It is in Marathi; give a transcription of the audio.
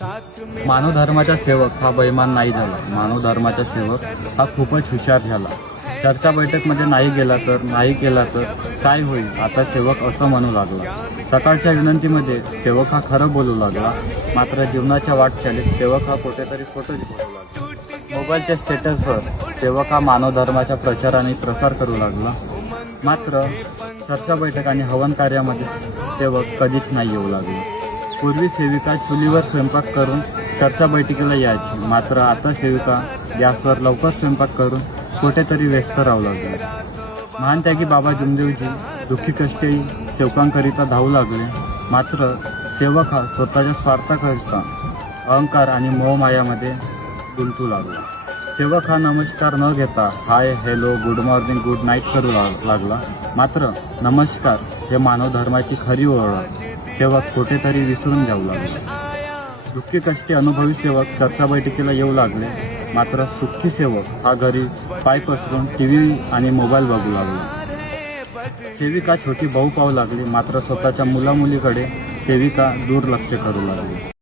मानव धर्माचा सेवक हा बैमान नाही झाला. मानव धर्माचा सेवक हा खूपच हुशार झाला. चर्चा बैठकमध्ये नाही गेला तर नाही केला तर काय होईल आता सेवक असं म्हणू लागला. सकाळच्या विनंतीमध्ये सेवक हा खरं बोलू लागला. मात्र जीवनाच्या वाटचालीत सेवक हा कुठेतरी खोटंच बोलू लागला. मोबाईलच्या स्टेटसवर सेवक हा मानव धर्माच्या प्रचार आणि प्रसार करू लागला. मात्र चर्चा बैठक आणि हवन कार्यामध्ये सेवक कधीच नाही येऊ लागला. पूर्वी सेविका चुलीवर स्वयंपाक करून चर्चा बैठकीला यायची. मात्र आता सेविका गॅसवर लवकर स्वयंपाक करून कुठेतरी व्यस्त राहू लागले. महान त्यागी बाबा जुमदेवजी दुःखी कष्टी सेवकांकरिता धावू लागले. मात्र सेवक हा स्वतःच्या स्वार्थाकरिता अहंकार आणि मोहमायामध्ये गुंतू लागला. सेवक हा नमस्कार न घेता hi, hello, good morning, good night करू लागला. मात्र नमस्कार हे मानव धर्माची खरी ओळख सेवक कुठेतरी विसरून जाऊ लागला. दुःखी कष्टी अनुभवी सेवक चर्चा बैठकीला येऊ लागले. मात्र सुखी सेवक हा घरी पाय पसरून टीव्ही आणि मोबाईल बघू लागला. सेविका छोटी भाऊ पाहू लागली. मात्र स्वतःच्या मुलामुलीकडे सेविका दुर्लक्ष करू लागली.